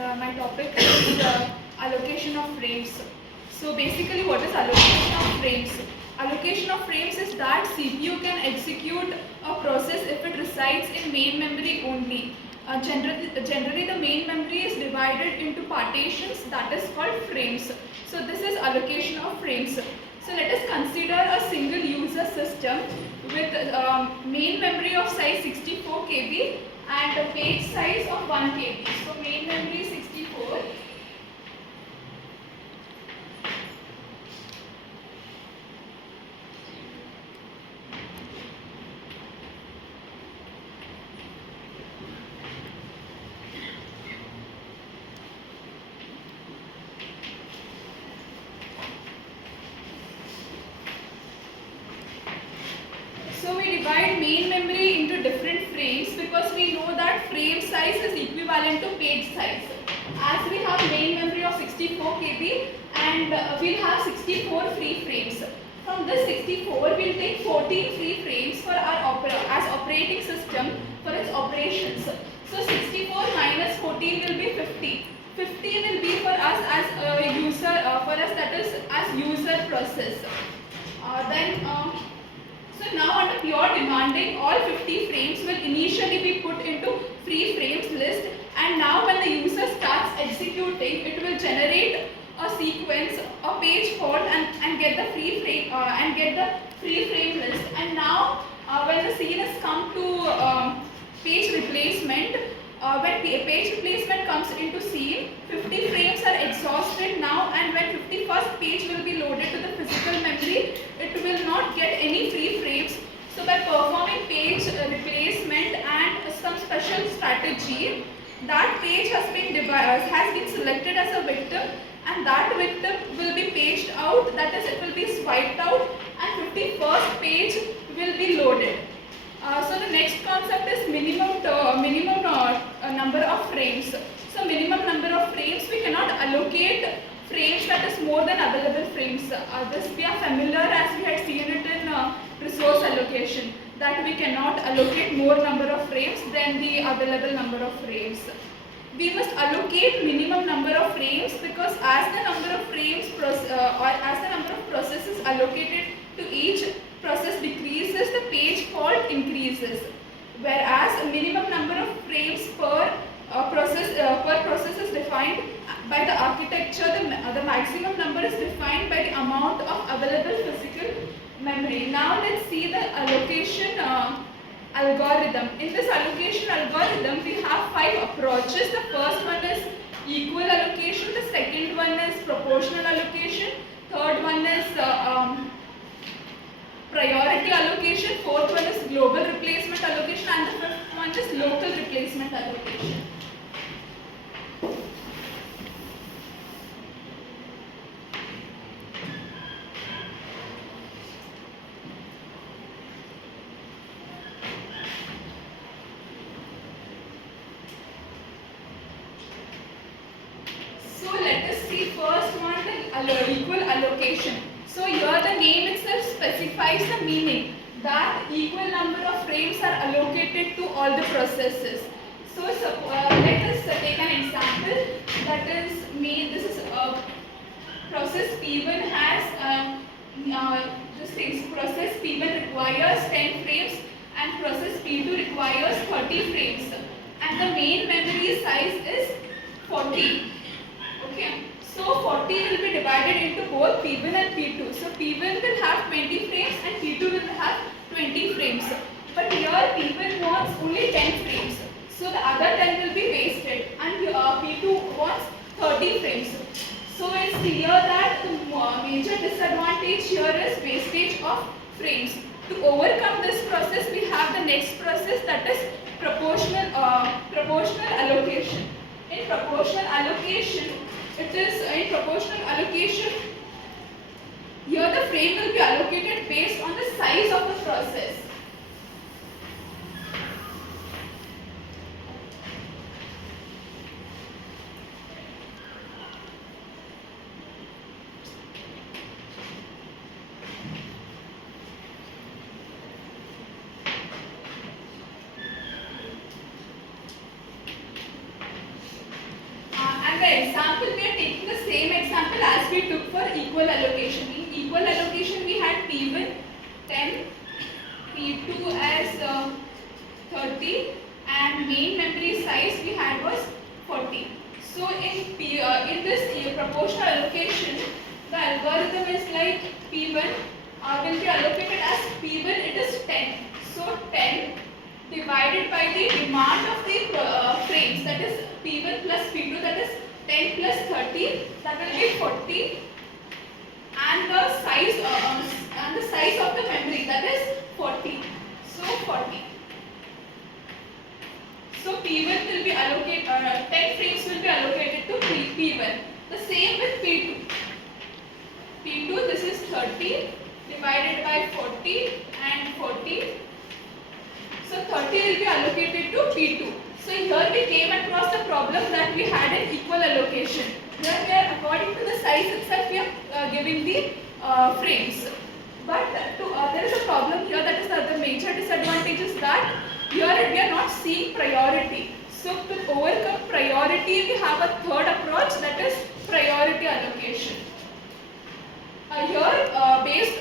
and my topic is allocation of frames. So basically, what is allocation of frames? Allocation of frames is that CPU can execute a process if it resides in main memory only. Generally, the main memory is divided into partitions, that is called frames. So this is allocation of frames. So let us consider a single user system with main memory of size 64 KB and a page size of 1 KB. So main memory 64. So we divide main memory into different frames because we know that frame size is equivalent to page size. As we have main memory of 64 KB and we'll have 64 free frames. From this 64, we'll take 14 free frames for our as operating system for its operations. So 64 minus 14 will be 50. 50 will be for us as a user, for us that is as user process. So now under pure demanding, all 50 frames will initially be put into free frames list, and now when the user starts executing, it will generate a sequence, a page called and get the free frame list. And now when the scene has come to page replacement, when page replacement comes into scene, 50 frames are exhausted now, and when 51st page will be loaded to the physical memory, it will not get any free frames. So by performing page replacement and some special strategy, that page has been selected as a victim, and that victim will be paged out, that is, it will be swiped out, and 51st page will be loaded. So the next concept is minimum number of frames. So minimum number of frames, we cannot allocate frames that is more than available frames. This we are familiar as we had seen it in resource allocation, that we cannot allocate more number of frames than the available number of frames. We must allocate minimum number of frames because as the number of frames or as the number of processes allocated to each process decreases, the page fault increases. Whereas a minimum number of frames per process is defined by the architecture, the maximum number is defined by the amount of available physical memory. Now let's see the allocation algorithm. In this allocation algorithm, we have 5 approaches. The first one is equal allocation, the second one is proportional allocation, third one is priority allocation, fourth one is global replacement allocation, and the fifth one is local replacement allocation. So let us see first one, the equal allocation. So here the name itself specifies the meaning that equal number of frames are allocated to all the processes. So let us take an example. That is, this is process P1 has process P1 requires 10 frames and process P2 requires 30 frames, and the main memory size is 40. Okay. So 40 will be divided into both P1 and P2. So P1 will have 20 frames and P2 will have 20 frames. But here P1 wants only 10 frames. So the other 10 will be wasted, and P2 wants 30 frames. So it's clear that the major disadvantage here is wastage of frames. To overcome this process, we have the next process, that is proportional allocation. In proportional allocation, here the frame will be allocated based on the size of the process. And the example, we are taking the same example as we took for equal allocation. In equal allocation, we had P1 10, P2 as 30, and main memory size we had was 40. So in this proportional allocation, the algorithm is like P1 will be allocated as P1, it is 10. So 10 divided by the demand of the frames, that is P1 plus P2, that is 10 plus 30, that will be 40, and the size of the memory, that is 40. So 40. So P1 will be allocated, 10 frames will be allocated to P1. The same with P2. P2, this is 30 divided by 40 and 40. So 30 will be allocated to P2. So here we came across the problem that we had an equal allocation. Here we are, according to the size itself, we are giving the frames. But there is a problem here, that is the major disadvantage is that here we are not seeing priority. So to overcome priority, we have a third approach, that is priority allocation. Here, based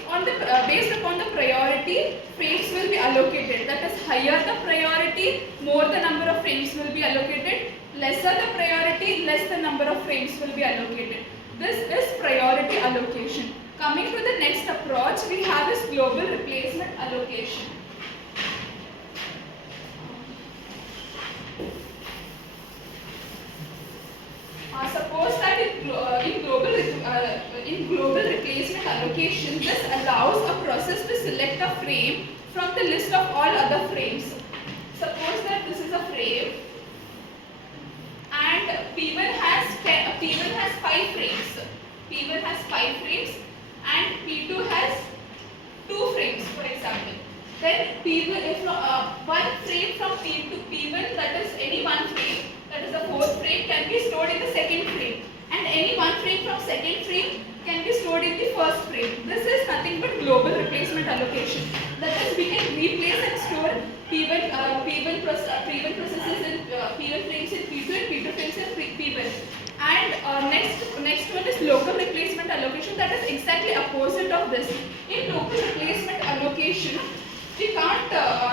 upon the priority, frames will be allocated. That is, higher the priority, more the number of frames will be allocated. Lesser the priority, less the number of frames will be allocated. This is priority allocation. Coming to the next approach, we have is global replacement allocation. Suppose that in global replacement allocation, this allows a process to select a frame from the list of all other frames. Suppose that this is a frame and P1 has 5 frames. P1 has 5 frames and P2 has 2 frames, for example. Then P1, if one frame from P1, that is any one frame, that is the fourth frame, can be stored in the second frame, and any one frame from second frame can be stored in the first frame. This is nothing but global replacement allocation. That is, we can replace and store P1 processes in P1 frames in P2 and P2 frames in P1. And next one is local replacement allocation. That is exactly opposite of this. In local replacement allocation, we can't.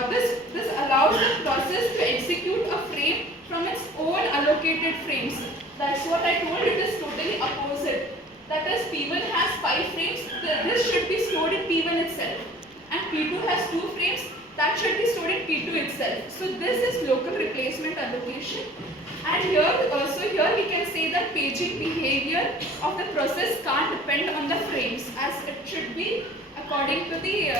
This allows the process to execute a frame from its own allocated frames. That's what I told. It is totally opposite. That is, P1 has 5 frames. This should be stored in P1 itself, and P2 has 2 frames. That should be stored in P2 itself. So this is local replacement allocation. And here we can say that paging behavior of the process can't depend on the frames, as it should be according to the